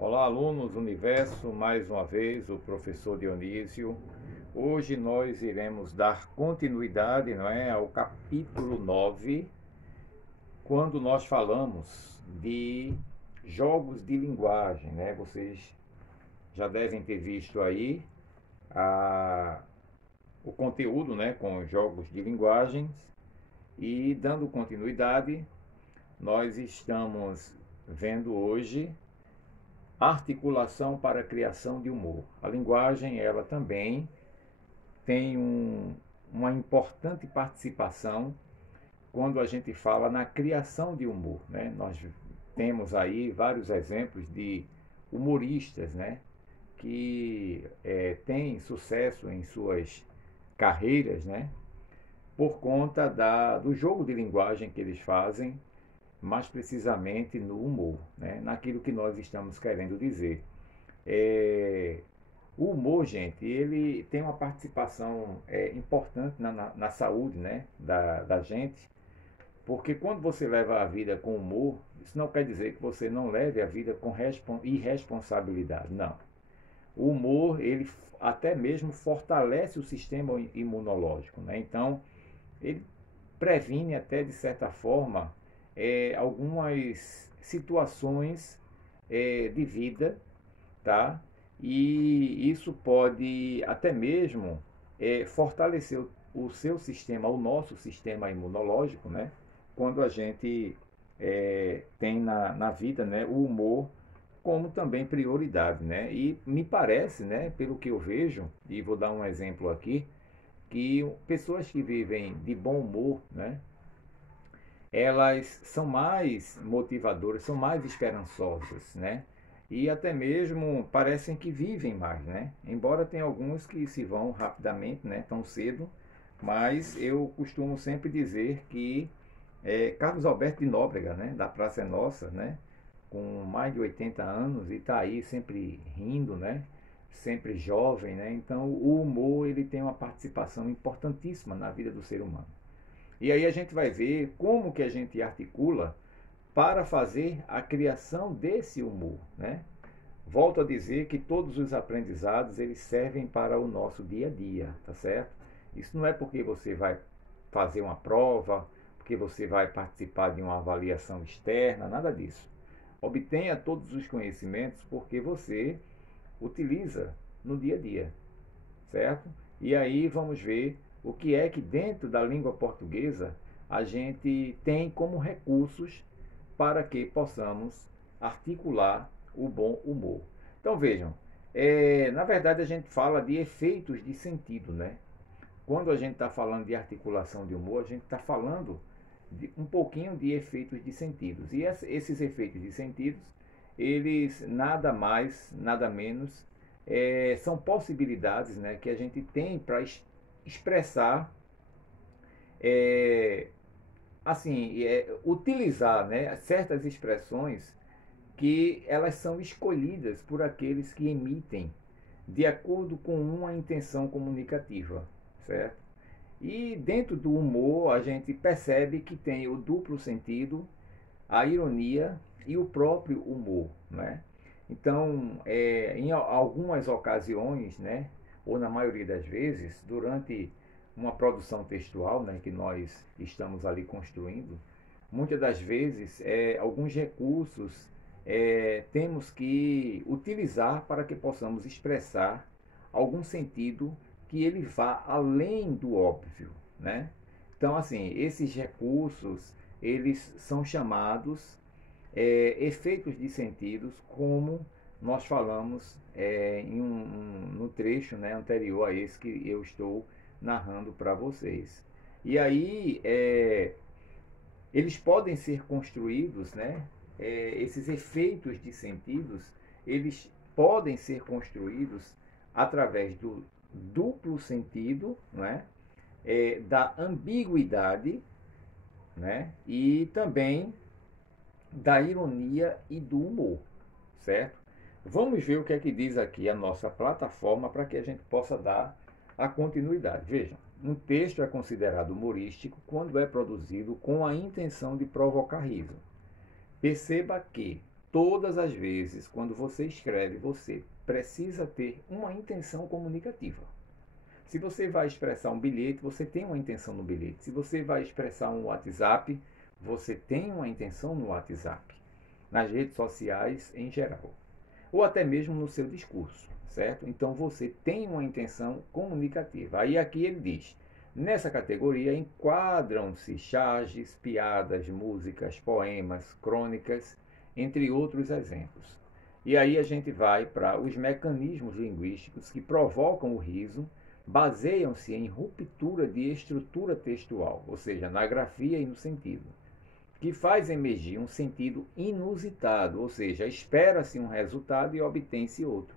Olá, alunos do Universo, mais uma vez o professor Dionísio. Hoje nós iremos dar continuidade, não é, ao capítulo 9, quando nós falamos de jogos de linguagem, né? Vocês já devem ter visto aí a, o conteúdo, né, com jogos de linguagens e dando continuidade, nós estamos vendo hoje articulação para a criação de humor. A linguagem, ela também tem uma importante participação quando a gente fala na criação de humor, né? Nós temos aí vários exemplos de humoristas, né? Que têm sucesso em suas carreiras, né? Por conta do jogo de linguagem que eles fazem, mais precisamente no humor, né? Naquilo que nós estamos querendo dizer. É, o humor, gente, ele tem uma participação importante na saúde, né, da gente, porque quando você leva a vida com humor, isso não quer dizer que você não leve a vida com irresponsabilidade, não. O humor, ele até mesmo fortalece o sistema imunológico, né? Então, ele previne até, de certa forma, algumas situações de vida, tá? E isso pode até mesmo fortalecer o seu sistema, o nosso sistema imunológico, né? Quando a gente tem na vida, né, o humor como também prioridade, né? E me parece, né, pelo que eu vejo, e vou dar um exemplo aqui, que pessoas que vivem de bom humor, né, elas são mais motivadoras, são mais esperançosas, né? E até mesmo parecem que vivem mais, né? Embora tenha alguns que se vão rapidamente, né? Tão cedo, mas eu costumo sempre dizer que Carlos Alberto de Nóbrega, né? Da Praça é Nossa, né? Com mais de 80 anos e está aí sempre rindo, né? Sempre jovem, né? Então o humor ele tem uma participação importantíssima na vida do ser humano. E aí a gente vai ver como que a gente articula para fazer a criação desse humor, né? Volto a dizer que todos os aprendizados eles servem para o nosso dia a dia, tá certo? Isso não é porque você vai fazer uma prova, porque você vai participar de uma avaliação externa, nada disso. Obtenha todos os conhecimentos porque você utiliza no dia a dia, certo? E aí vamos ver o que é que dentro da língua portuguesa a gente tem como recursos para que possamos articular o bom humor. Então vejam, na verdade a gente fala de efeitos de sentido, né? Quando a gente está falando de articulação de humor, a gente está falando de um pouquinho de efeitos de sentidos. E esses efeitos de sentidos, eles nada mais, nada menos, são possibilidades, né, que a gente tem para expressar, é, assim, utilizar, né, certas expressões que elas são escolhidas por aqueles que emitem de acordo com uma intenção comunicativa, certo? E dentro do humor a gente percebe que tem o duplo sentido, a ironia e o próprio humor, né? Então, em algumas ocasiões, né, ou na maioria das vezes, durante uma produção textual, né, que nós estamos ali construindo, muitas das vezes alguns recursos temos que utilizar para que possamos expressar algum sentido que ele vá além do óbvio, né? Então, assim, esses recursos eles são chamados efeitos de sentidos, como nós falamos no trecho, né, anterior a esse que eu estou narrando para vocês. E aí, eles podem ser construídos, né, esses efeitos de sentidos, eles podem ser construídos através do duplo sentido, né, da ambiguidade, né, e também da ironia e do humor, certo? Vamos ver o que é que diz aqui a nossa plataforma para que a gente possa dar a continuidade. Vejam, um texto é considerado humorístico quando é produzido com a intenção de provocar riso. Perceba que todas as vezes, quando você escreve, você precisa ter uma intenção comunicativa. Se você vai expressar um bilhete, você tem uma intenção no bilhete. Se você vai expressar um WhatsApp, você tem uma intenção no WhatsApp. Nas redes sociais em geral. Ou até mesmo no seu discurso, certo? Então você tem uma intenção comunicativa. Aí aqui ele diz, nessa categoria enquadram-se charges, piadas, músicas, poemas, crônicas, entre outros exemplos. E aí a gente vai para os mecanismos linguísticos que provocam o riso, baseiam-se em ruptura de estrutura textual, ou seja, na grafia e no sentido, que faz emergir um sentido inusitado, ou seja, espera-se um resultado e obtém-se outro.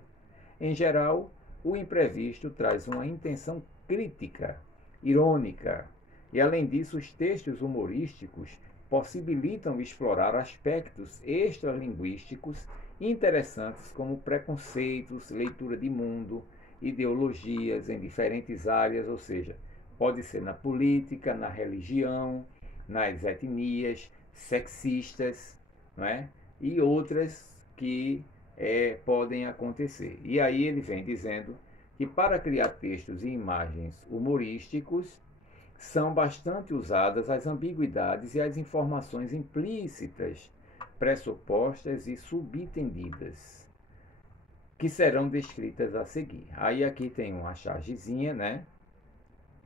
Em geral, o imprevisto traz uma intenção crítica, irônica, e além disso, os textos humorísticos possibilitam explorar aspectos extralinguísticos interessantes como preconceitos, leitura de mundo, ideologias em diferentes áreas, ou seja, pode ser na política, na religião, nas etnias, sexistas, não é? E outras que podem acontecer. E aí ele vem dizendo que para criar textos e imagens humorísticos são bastante usadas as ambiguidades e as informações implícitas, pressupostas e subentendidas, que serão descritas a seguir. Aí aqui tem uma chargezinha, né,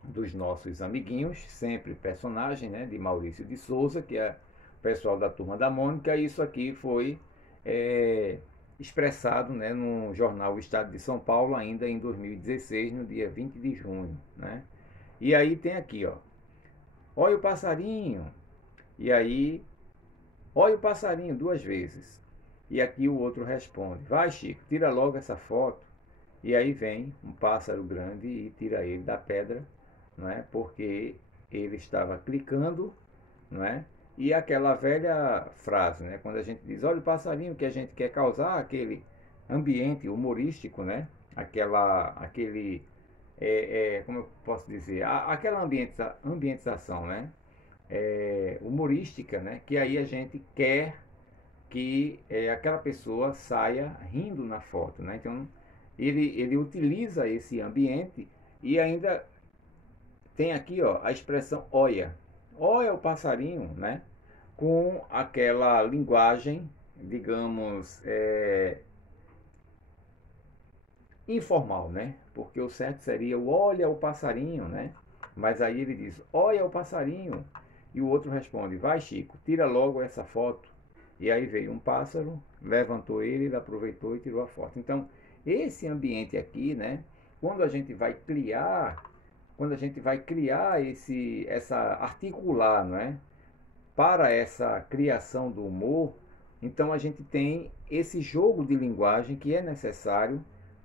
dos nossos amiguinhos, sempre personagem, né, de Maurício de Souza, que é o pessoal da Turma da Mônica. Isso aqui foi expressado, né, no jornal O Estado de São Paulo, ainda em 2016, no dia 20 de junho. Né? E aí tem aqui, ó, olha o passarinho, e aí, olha o passarinho 2 vezes. E aqui o outro responde, vai Chico, tira logo essa foto. E aí vem um pássaro grande e tira ele da pedra, não é? Porque ele estava clicando, não é? E aquela velha frase, né? Quando a gente diz, olha o passarinho, que a gente quer causar aquele ambiente humorístico, né? Aquele, como eu posso dizer, aquela ambientização, né? Humorística, né? Que aí a gente quer que aquela pessoa saia rindo na foto, né? Então ele utiliza esse ambiente e ainda tem aqui, ó, a expressão olha. Olha o passarinho, né? Com aquela linguagem, digamos, informal, né? Porque o certo seria o olha o passarinho, né? Mas aí ele diz, olha o passarinho. E o outro responde, vai Chico, tira logo essa foto. E aí veio um pássaro, levantou ele, aproveitou e tirou a foto. Então, esse ambiente aqui, né? Quando a gente vai criar articular, não é? Para essa criação do humor, então a gente tem esse jogo de linguagem que é necessário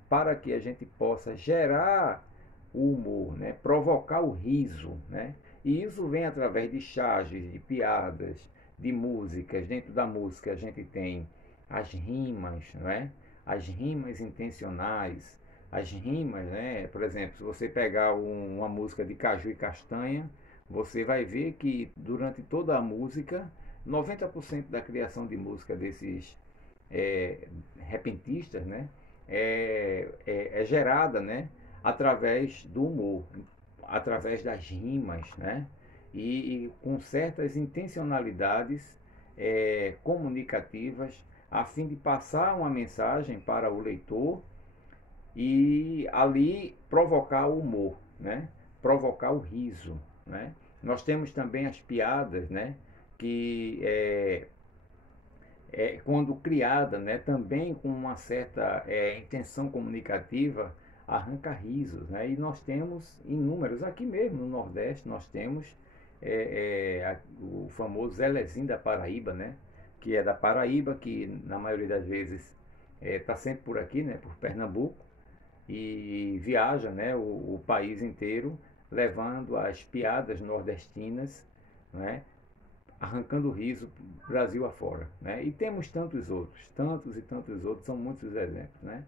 para que a gente possa gerar o humor, né? Provocar o riso, né? E isso vem através de charges, de piadas, de músicas. Dentro da música a gente tem as rimas, não é? As rimas intencionais, as rimas, né? Por exemplo, se você pegar uma música de Caju e Castanha, você vai ver que durante toda a música, 90% da criação de música desses repentistas, né? É gerada, né? Através do humor, através das rimas, né? E com certas intencionalidades comunicativas, a fim de passar uma mensagem para o leitor e ali provocar o humor, né? Provocar o riso, né? Nós temos também as piadas, né? Que quando criada, né? Também com uma certa intenção comunicativa, arranca risos, né? E nós temos inúmeros, aqui mesmo no Nordeste nós temos o famoso Zelezinho da Paraíba, né? Que é da Paraíba, que na maioria das vezes está sempre por aqui, né? Por Pernambuco, e viaja, né? O país inteiro levando as piadas nordestinas, né? Arrancando riso Brasil afora, né? E temos tantos e tantos outros, são muitos exemplos, né?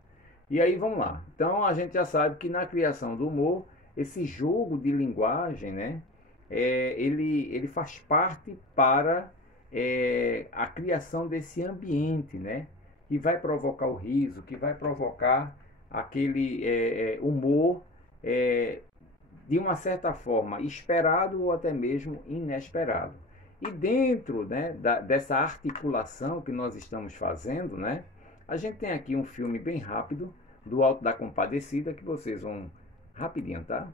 E aí vamos lá. Então a gente já sabe que na criação do humor, esse jogo de linguagem, né? Ele faz parte para a criação desse ambiente, né? Que vai provocar o riso, que vai provocar aquele humor de uma certa forma esperado ou até mesmo inesperado. E dentro, né, dessa articulação que nós estamos fazendo, né, a gente tem aqui um filme bem rápido do Alto da Compadecida que vocês vão rapidinho, tá?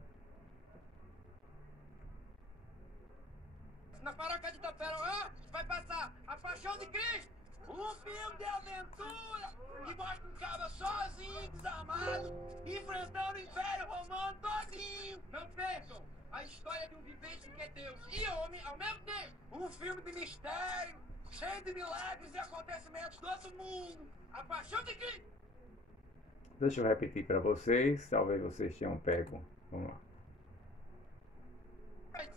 Na paróquia de Itaperoá vai passar A Paixão de Cristo, um filme de aventura que mostra um cara sozinho, desarmado, enfrentando o Império Romano todinho. Não percam a história de um vivente que é Deus e homem ao mesmo tempo. Um filme de mistério, cheio de milagres e acontecimentos do outro mundo. A Paixão de Cristo. Deixa eu repetir para vocês, talvez vocês tenham pego. Vamos lá.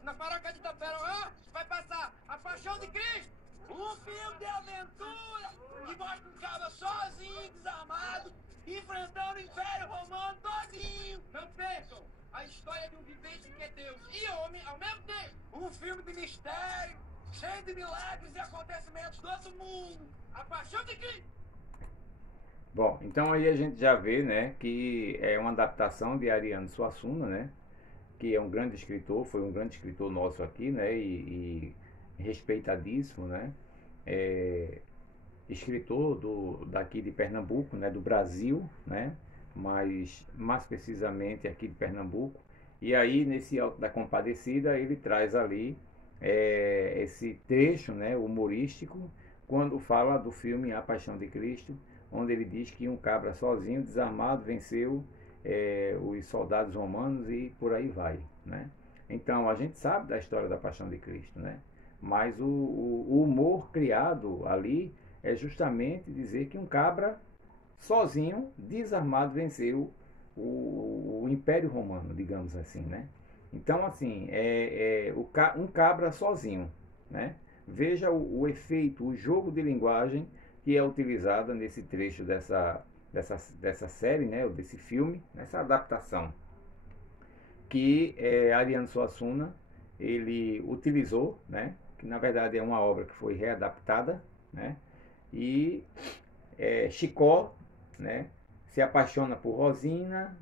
Na paróquia de Itaperoá vai passar A Paixão de Cristo, um filme de aventura que mostra um cara sozinho, desarmado, enfrentando o Império Romano todinho. Não percam a história de um vivente que é Deus e homem ao mesmo tempo. Um filme de mistério, cheio de milagres e acontecimentos do outro mundo. A Paixão de Cristo. Bom, então aí a gente já vê, né, que é uma adaptação de Ariano Suassuna, né, que é um grande escritor, foi um grande escritor nosso aqui, né, e respeitadíssimo, né, escritor daqui de Pernambuco, né, do Brasil, né, mas mais precisamente aqui de Pernambuco. E aí nesse Alto da Compadecida ele traz ali esse trecho, né, humorístico, quando fala do filme A Paixão de Cristo, onde ele diz que um cabra sozinho, desarmado, venceu os soldados romanos e por aí vai, né? Então a gente sabe da história da Paixão de Cristo, né? Mas o humor criado ali é justamente dizer que um cabra sozinho, desarmado, venceu o Império Romano, digamos assim, né? Então assim, um cabra sozinho, né? Veja o efeito, o jogo de linguagem que é utilizada nesse trecho dessa série, né, ou desse filme, nessa adaptação, que Ariano Suassuna ele utilizou, né, que na verdade é uma obra que foi readaptada, né, e Chicó, né, se apaixona por Rosinha,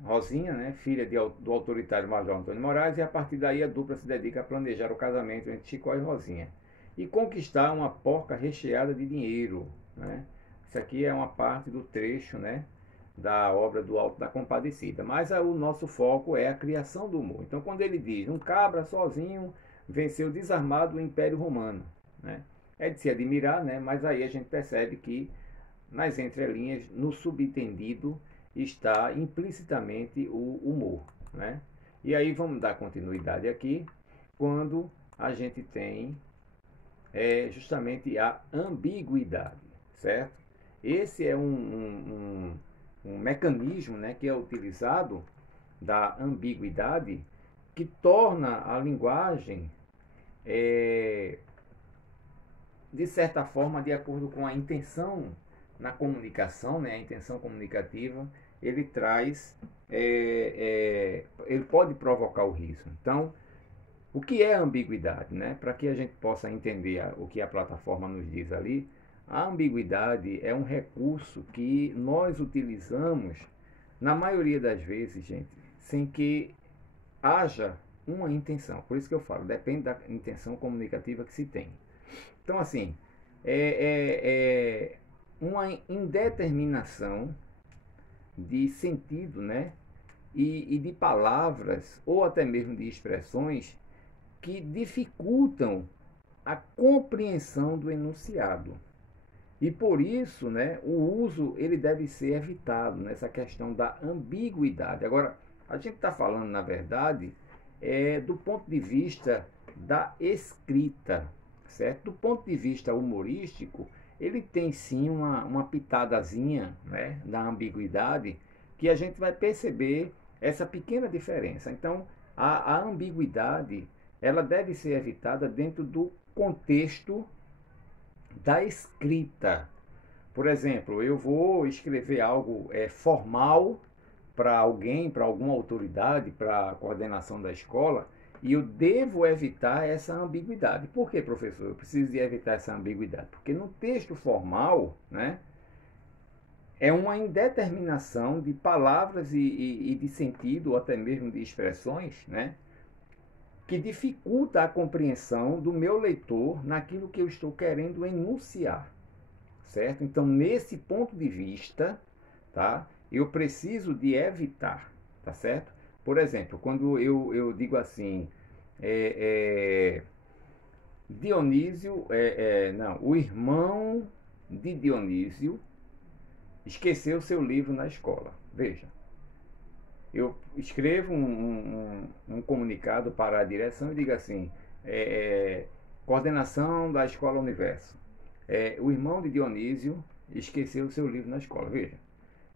né, filha do autoritário Major Antônio Moraes, e a partir daí a dupla se dedica a planejar o casamento entre Chicó e Rosinha e conquistar uma porca recheada de dinheiro, né? Isso aqui é uma parte do trecho, né, da obra do Alto da Compadecida. Mas o nosso foco é a criação do humor. Então, quando ele diz um cabra sozinho venceu desarmado o Império Romano, né, é de se admirar, né, mas aí a gente percebe que nas entrelinhas, no subentendido, está implicitamente o humor, né? E aí vamos dar continuidade aqui, quando a gente tem justamente a ambiguidade, certo? Esse é um mecanismo, né, que é utilizado da ambiguidade, que torna a linguagem, de certa forma, de acordo com a intenção na comunicação, né, a intenção comunicativa, ele traz, ele pode provocar o riso. Então, o que é ambiguidade, né? Para que a gente possa entender o que a plataforma nos diz ali, a ambiguidade é um recurso que nós utilizamos, na maioria das vezes, gente, sem que haja uma intenção. Por isso que eu falo, depende da intenção comunicativa que se tem. Então, assim, uma indeterminação de sentido, né? E de palavras, ou até mesmo de expressões, que dificultam a compreensão do enunciado. E por isso, né, o uso ele deve ser evitado nessa questão da ambiguidade. Agora, a gente está falando, na verdade, do ponto de vista da escrita, certo? Do ponto de vista humorístico, ele tem sim uma pitadazinha, né, da ambiguidade, que a gente vai perceber essa pequena diferença. Então, a ambiguidade ela deve ser evitada dentro do contexto da escrita. Por exemplo, eu vou escrever algo formal para alguém, para alguma autoridade, para a coordenação da escola, E eu devo evitar essa ambiguidade. Por que, professor? Eu preciso de evitar essa ambiguidade. Porque no texto formal, né, é uma indeterminação de palavras e de sentido, ou até mesmo de expressões, né, que dificulta a compreensão do meu leitor naquilo que eu estou querendo enunciar, certo? Então, nesse ponto de vista, tá, eu preciso de evitar, tá certo? Por exemplo, quando eu digo assim, Dionísio, não, o irmão de Dionísio esqueceu seu livro na escola. Veja, eu escrevo um comunicado para a direção e digo assim, coordenação da Escola Universo. O irmão de Dionísio esqueceu seu livro na escola. Veja,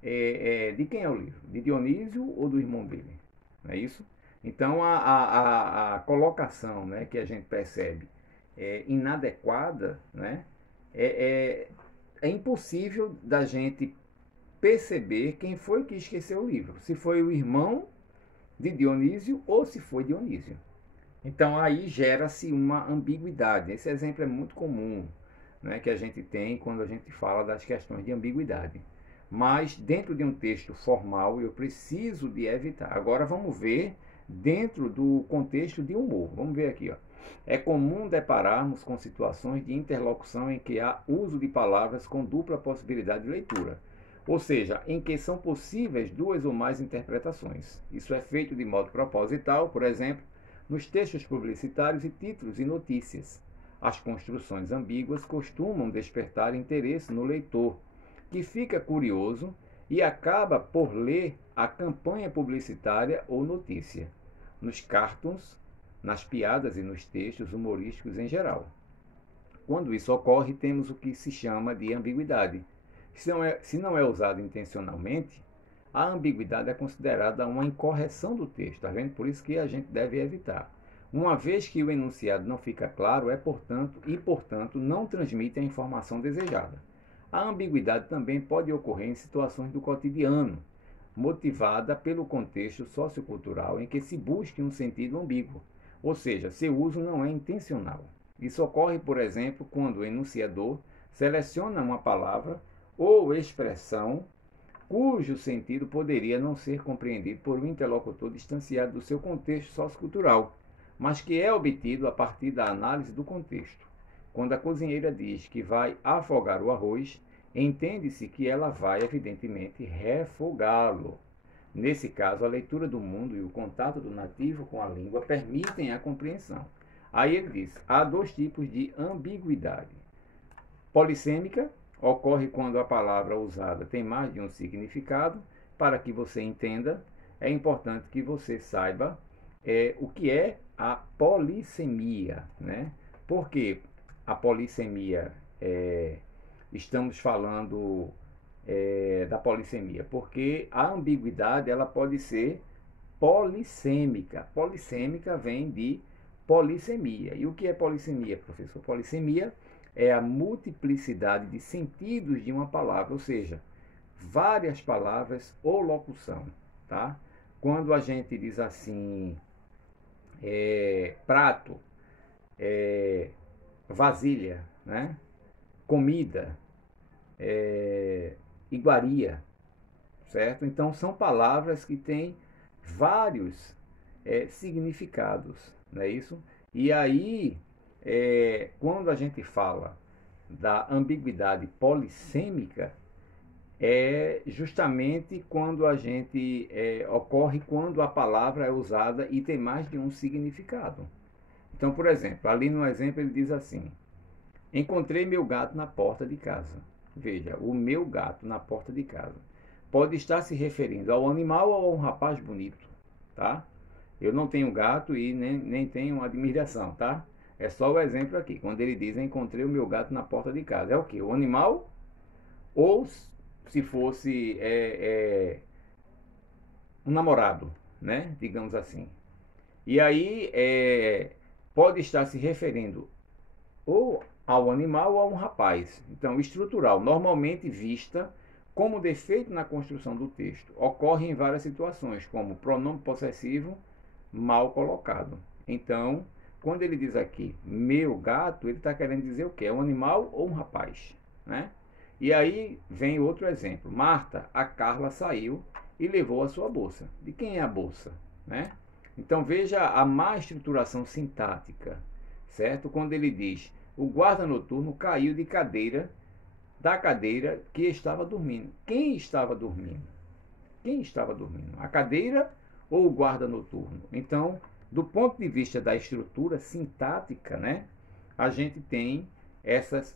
de quem é o livro? De Dionísio ou do irmão dele? Não é isso? Então, a colocação, né, que a gente percebe inadequada, né, é impossível da gente perceber quem foi que esqueceu o livro. Se foi o irmão de Dionísio ou se foi Dionísio. Então, aí gera-se uma ambiguidade. Esse exemplo é muito comum, né, que a gente tem quando a gente fala das questões de ambiguidade. Mas dentro de um texto formal eu preciso de evitar. Agora vamos ver dentro do contexto de humor. Vamos ver aqui, ó. É comum depararmos com situações de interlocução em que há uso de palavras com dupla possibilidade de leitura, ou seja, em que são possíveis duas ou mais interpretações. Isso é feito de modo proposital, por exemplo, nos textos publicitários e títulos e notícias. As construções ambíguas costumam despertar interesse no leitor, que fica curioso e acaba por ler a campanha publicitária ou notícia, nos cartoons, nas piadas e nos textos humorísticos em geral. Quando isso ocorre, temos o que se chama de ambiguidade. Se não é usado intencionalmente, a ambiguidade é considerada uma incorreção do texto, tá vendo? Por isso que a gente deve evitar. Uma vez que o enunciado não fica claro, portanto, não transmite a informação desejada. A ambiguidade também pode ocorrer em situações do cotidiano, motivada pelo contexto sociocultural em que se busque um sentido ambíguo, ou seja, seu uso não é intencional. Isso ocorre, por exemplo, quando o enunciador seleciona uma palavra ou expressão cujo sentido poderia não ser compreendido por um interlocutor distanciado do seu contexto sociocultural, mas que é obtido a partir da análise do contexto. Quando a cozinheira diz que vai afogar o arroz, entende-se que ela vai, evidentemente, refogá-lo. Nesse caso, a leitura do mundo e o contato do nativo com a língua permitem a compreensão. Aí ele diz, há dois tipos de ambiguidade. Polissêmica ocorre quando a palavra usada tem mais de um significado. Para que você entenda, é importante que você saiba o que é a polissemia, né? Por que a polissemia, estamos falando da polissemia? Porque a ambiguidade ela pode ser polissêmica. Polissêmica vem de polissemia. E o que é polissemia, professor? Polissemia é a multiplicidade de sentidos de uma palavra, ou seja, várias palavras ou locução, tá? Quando a gente diz assim, prato, vasilha, né? Comida, iguaria, certo? Então são palavras que têm vários significados, não é isso? E aí, quando a gente fala da ambiguidade polissêmica, é justamente quando a gente ocorre quando a palavra é usada e tem mais de um significado. Então, por exemplo, ali no exemplo ele diz assim: encontrei meu gato na porta de casa. Veja, o meu gato na porta de casa pode estar se referindo ao animal ou a um rapaz bonito, tá? Eu não tenho gato e nem tenho admiração, tá? É só o exemplo aqui. Quando ele diz encontrei o meu gato na porta de casa, é o quê? O animal? Ou se fosse um namorado, né? Digamos assim. E aí pode estar se referindo ou ao animal ou a um rapaz. Então, estrutural, normalmente vista como defeito na construção do texto. Ocorre em várias situações, como pronome possessivo mal colocado. Então, quando ele diz aqui, meu gato, ele está querendo dizer o quê? É um animal ou um rapaz, né? E aí vem outro exemplo. Marta, a Carla saiu e levou a sua bolsa. De quem é a bolsa, né? Então veja a má estruturação sintática, certo? Quando ele diz, o guarda noturno caiu de cadeira, da cadeira que estava dormindo. Quem estava dormindo? Quem estava dormindo? A cadeira ou o guarda noturno? Então, do ponto de vista da estrutura sintática, né, a gente tem essas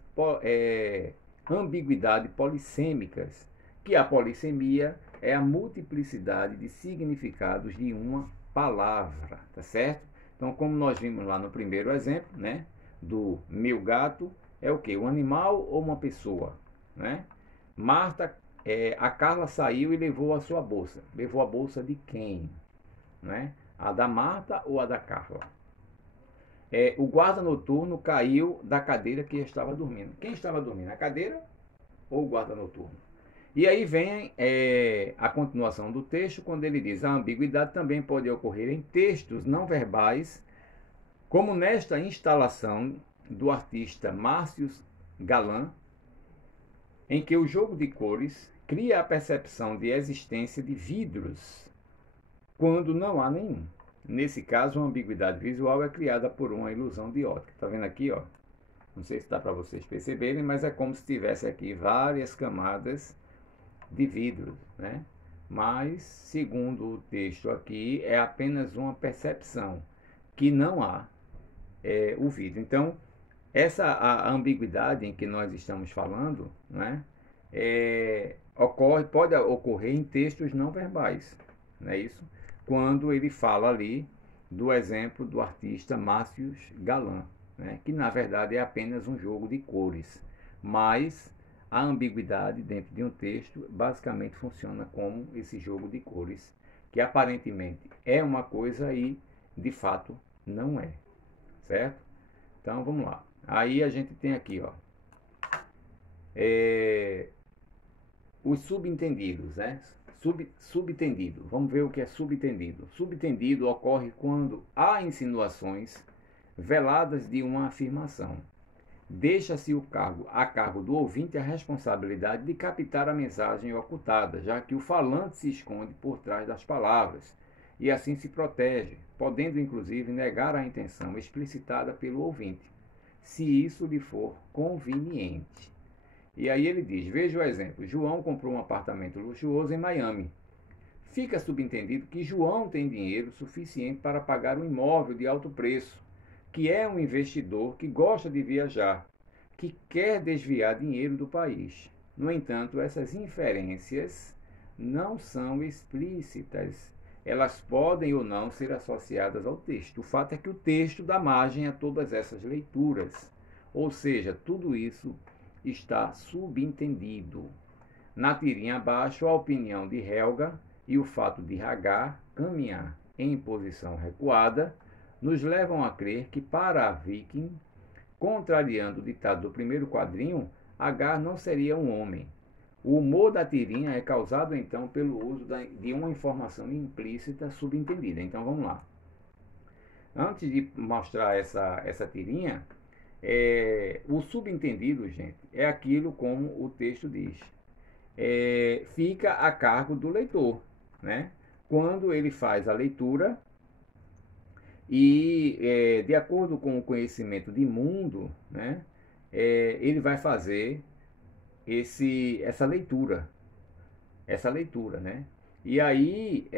ambiguidades polissêmicas, que a polissemia é a multiplicidade de significados de uma palavra, tá certo? Então, como nós vimos lá no primeiro exemplo, né, do meu gato, é o que? Um animal ou uma pessoa, né? Marta, a Carla saiu e levou a sua bolsa. Levou a bolsa de quem, né? A da Marta ou a da Carla? O guarda noturno caiu da cadeira que estava dormindo. Quem estava dormindo? A cadeira ou o guarda noturno? E aí vem a continuação do texto, quando ele diz: a ambiguidade também pode ocorrer em textos não verbais, como nesta instalação do artista Márcio Galan, em que o jogo de cores cria a percepção de existência de vidros quando não há nenhum. Nesse caso, a ambiguidade visual é criada por uma ilusão de ótica. Está vendo aqui, ó? Não sei se dá para vocês perceberem, mas é como se tivesse aqui várias camadas de vidro, né? Mas, segundo o texto aqui, é apenas uma percepção, que não há o vidro. Então, a ambiguidade em que nós estamos falando, né, pode ocorrer em textos não verbais, não é isso? Quando ele fala ali do exemplo do artista Márcio Galan, né, que na verdade é apenas um jogo de cores, mas a ambiguidade dentro de um texto basicamente funciona como esse jogo de cores, que aparentemente é uma coisa e de fato não é, certo? Então vamos lá. Aí a gente tem aqui, ó, os subentendidos, né? Subtendido. Vamos ver o que é subtendido. Subtendido ocorre quando há insinuações veladas de uma afirmação. Deixa-se a cargo do ouvinte a responsabilidade de captar a mensagem ocultada, já que o falante se esconde por trás das palavras e assim se protege, podendo inclusive negar a intenção explicitada pelo ouvinte, se isso lhe for conveniente. E aí ele diz, veja o exemplo, João comprou um apartamento luxuoso em Miami. Fica subentendido que João tem dinheiro suficiente para pagar um imóvel de alto preço, que é um investidor que gosta de viajar, que quer desviar dinheiro do país. No entanto, essas inferências não são explícitas. Elas podem ou não ser associadas ao texto. O fato é que o texto dá margem a todas essas leituras. Ou seja, tudo isso está subentendido. Na tirinha abaixo, a opinião de Helga e o fato de Hagar caminhar em posição recuada nos levam a crer que para a Viking, contrariando o ditado do primeiro quadrinho, Hagar não seria um homem. O humor da tirinha é causado então pelo uso de uma informação implícita subentendida. Então vamos lá. Antes de mostrar essa tirinha, o subentendido, gente, é aquilo como o texto diz. Fica a cargo do leitor, né? Quando ele faz a leitura e, de acordo com o conhecimento de mundo, né, ele vai fazer essa leitura, né? E aí,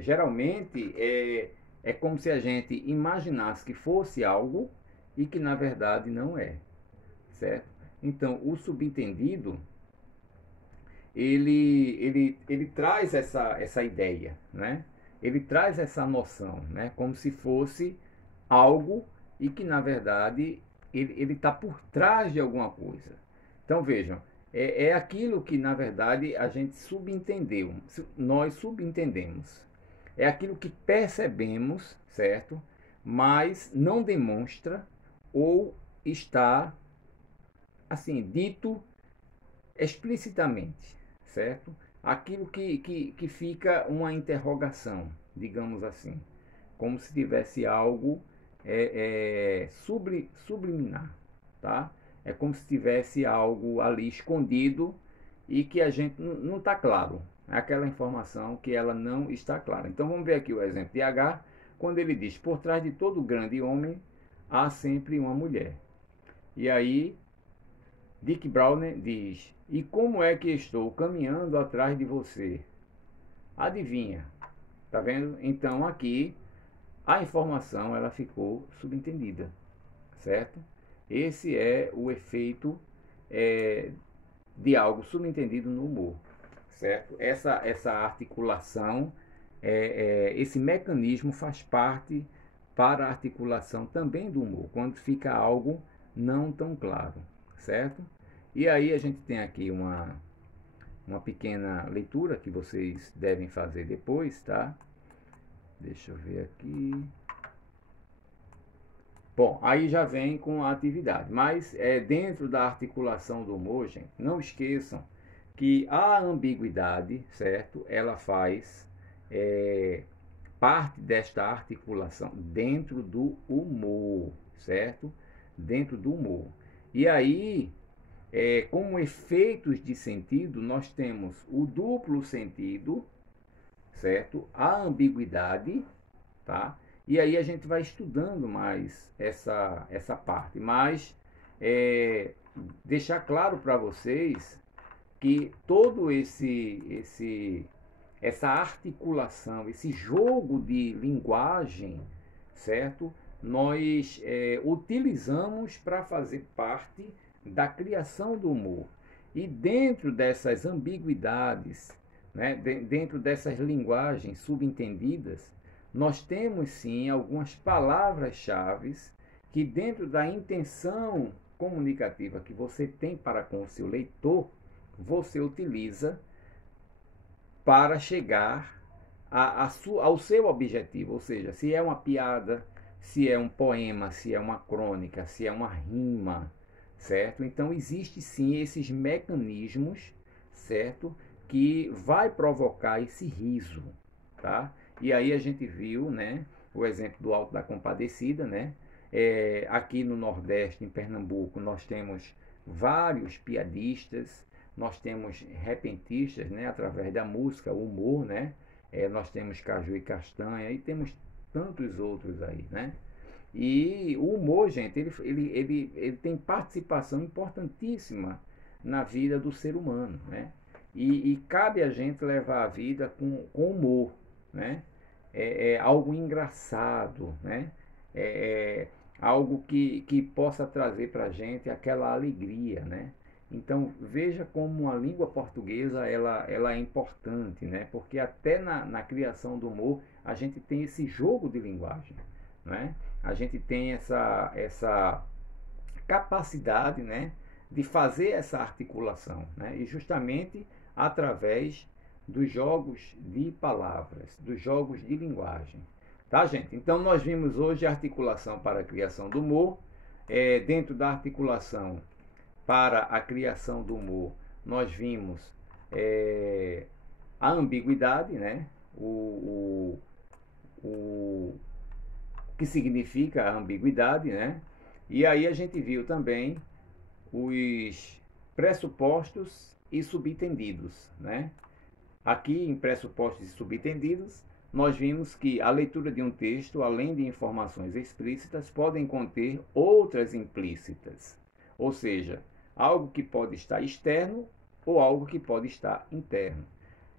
geralmente, é como se a gente imaginasse que fosse algo e que na verdade não é, certo? Então, o subentendido, ele traz essa ideia, né? Ele traz essa noção, né? Como se fosse algo e que na verdade ele está por trás de alguma coisa. Então vejam, é aquilo que na verdade a gente subentendeu, nós subentendemos. É aquilo que percebemos, certo? Mas não demonstra ou está assim dito explicitamente, certo? Aquilo que fica uma interrogação, digamos assim, como se tivesse algo subliminar, tá? É como se tivesse algo ali escondido e que a gente não está claro. É aquela informação que ela não está clara. Então vamos ver aqui o exemplo de H, quando ele diz: por trás de todo grande homem há sempre uma mulher. E aí Dick Browner diz: e como é que estou caminhando atrás de você? Adivinha? Tá vendo? Então aqui a informação ela ficou subentendida, certo? Esse é o efeito de algo subentendido no humor, certo? Essa articulação, esse mecanismo faz parte para a articulação também do humor, quando fica algo não tão claro, certo? E aí a gente tem aqui uma pequena leitura que vocês devem fazer depois, tá? Deixa eu ver aqui. Bom, aí já vem com a atividade, mas dentro da articulação do humor, gente, não esqueçam que a ambiguidade, certo? Ela faz parte desta articulação dentro do humor, certo? Dentro do humor. E aí, como efeitos de sentido, nós temos o duplo sentido, certo? A ambiguidade, tá? E aí a gente vai estudando mais essa parte, mas deixar claro para vocês que todo essa articulação, esse jogo de linguagem, certo? Nós utilizamos para fazer parte da criação do humor. E dentro dessas ambiguidades, né, dentro dessas linguagens subentendidas, nós temos sim algumas palavras-chave que, dentro da intenção comunicativa que você tem para com o seu leitor, você utiliza para chegar ao seu objetivo. Ou seja, se é uma piada, se é um poema, se é uma crônica, se é uma rima, certo? Então existe sim esses mecanismos, certo? Que vai provocar esse riso, tá? E aí a gente viu, né, o exemplo do Alto da Compadecida, né? Aqui no Nordeste, em Pernambuco, nós temos vários piadistas, nós temos repentistas, né, através da música, o humor, né? Nós temos Caju e Castanha e temos tantos outros aí, né? E o humor, gente, ele tem participação importantíssima na vida do ser humano, né? E cabe a gente levar a vida com humor, né? Algo engraçado, né? Algo que possa trazer para a gente aquela alegria, né? Então veja como a língua portuguesa ela é importante, né? Porque até na criação do humor a gente tem esse jogo de linguagem, né? A gente tem essa capacidade, né, de fazer essa articulação, né? E justamente através dos jogos de palavras, dos jogos de linguagem. Tá, gente? Então nós vimos hoje a articulação para a criação do humor. Dentro da articulação para a criação do humor, nós vimos a ambiguidade, né? O que significa a ambiguidade, né? E aí a gente viu também os pressupostos e subtendidos, né? Aqui em pressupostos e subtendidos, nós vimos que a leitura de um texto, além de informações explícitas, podem conter outras implícitas, ou seja, algo que pode estar externo ou algo que pode estar interno.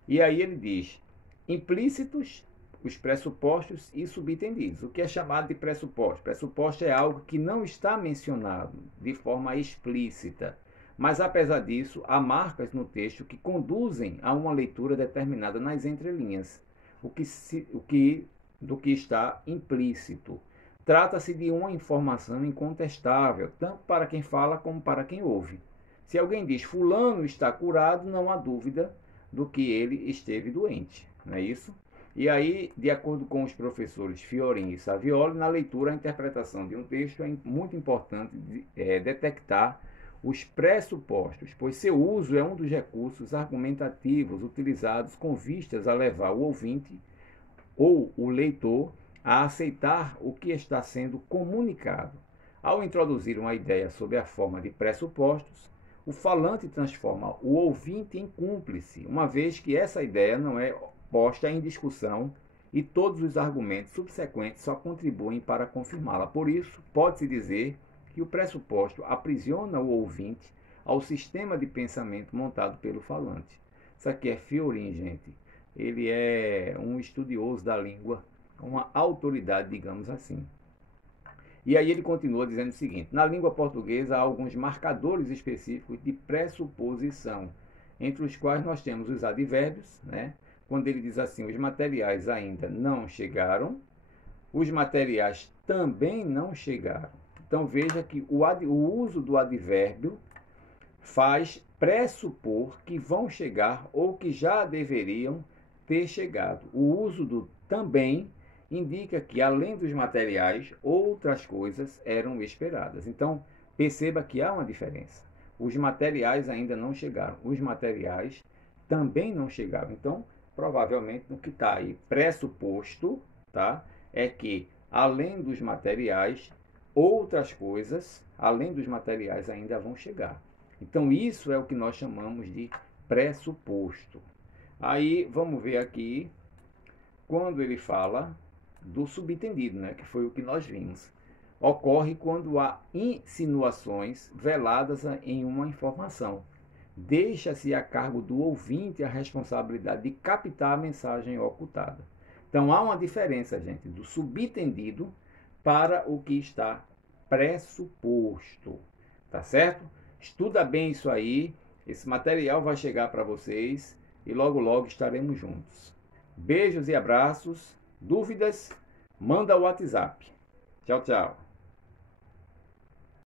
E aí ele diz: implícitos, os pressupostos e subtendidos. O que é chamado de pressuposto? Pressuposto é algo que não está mencionado de forma explícita, mas apesar disso, há marcas no texto que conduzem a uma leitura determinada nas entrelinhas, do que está implícito. Trata-se de uma informação incontestável, tanto para quem fala como para quem ouve. Se alguém diz fulano está curado, não há dúvida do que ele esteve doente, não é isso? E aí, de acordo com os professores Fiorin e Savioli, na leitura, a interpretação de um texto é muito importante detectar os pressupostos, pois seu uso é um dos recursos argumentativos utilizados com vistas a levar o ouvinte ou o leitor a aceitar o que está sendo comunicado. Ao introduzir uma ideia sob a forma de pressupostos, o falante transforma o ouvinte em cúmplice, uma vez que essa ideia não é posta em discussão e todos os argumentos subsequentes só contribuem para confirmá-la. Por isso, pode-se dizer que o pressuposto aprisiona o ouvinte ao sistema de pensamento montado pelo falante. Isso aqui é Fiorin, gente. Ele é um estudioso da língua, uma autoridade, digamos assim. E aí ele continua dizendo o seguinte: na língua portuguesa há alguns marcadores específicos de pressuposição, entre os quais nós temos os advérbios, né? Quando ele diz assim, os materiais ainda não chegaram, os materiais também não chegaram. Então veja que o uso do advérbio faz pressupor que vão chegar ou que já deveriam ter chegado. O uso do também indica que, além dos materiais, outras coisas eram esperadas. Então, perceba que há uma diferença. Os materiais ainda não chegaram. Os materiais também não chegaram. Então, provavelmente, o que está aí pressuposto, tá, é que, além dos materiais, outras coisas, além dos materiais, ainda vão chegar. Então, isso é o que nós chamamos de pressuposto. Aí, vamos ver aqui, quando ele fala do subentendido, né, que foi o que nós vimos. Ocorre quando há insinuações veladas em uma informação. Deixa-se a cargo do ouvinte a responsabilidade de captar a mensagem ocultada. Então, há uma diferença, gente, do subentendido para o que está pressuposto. Tá certo? Estuda bem isso aí. Esse material vai chegar para vocês e logo, logo estaremos juntos. Beijos e abraços. Dúvidas? Manda o WhatsApp. Tchau, tchau.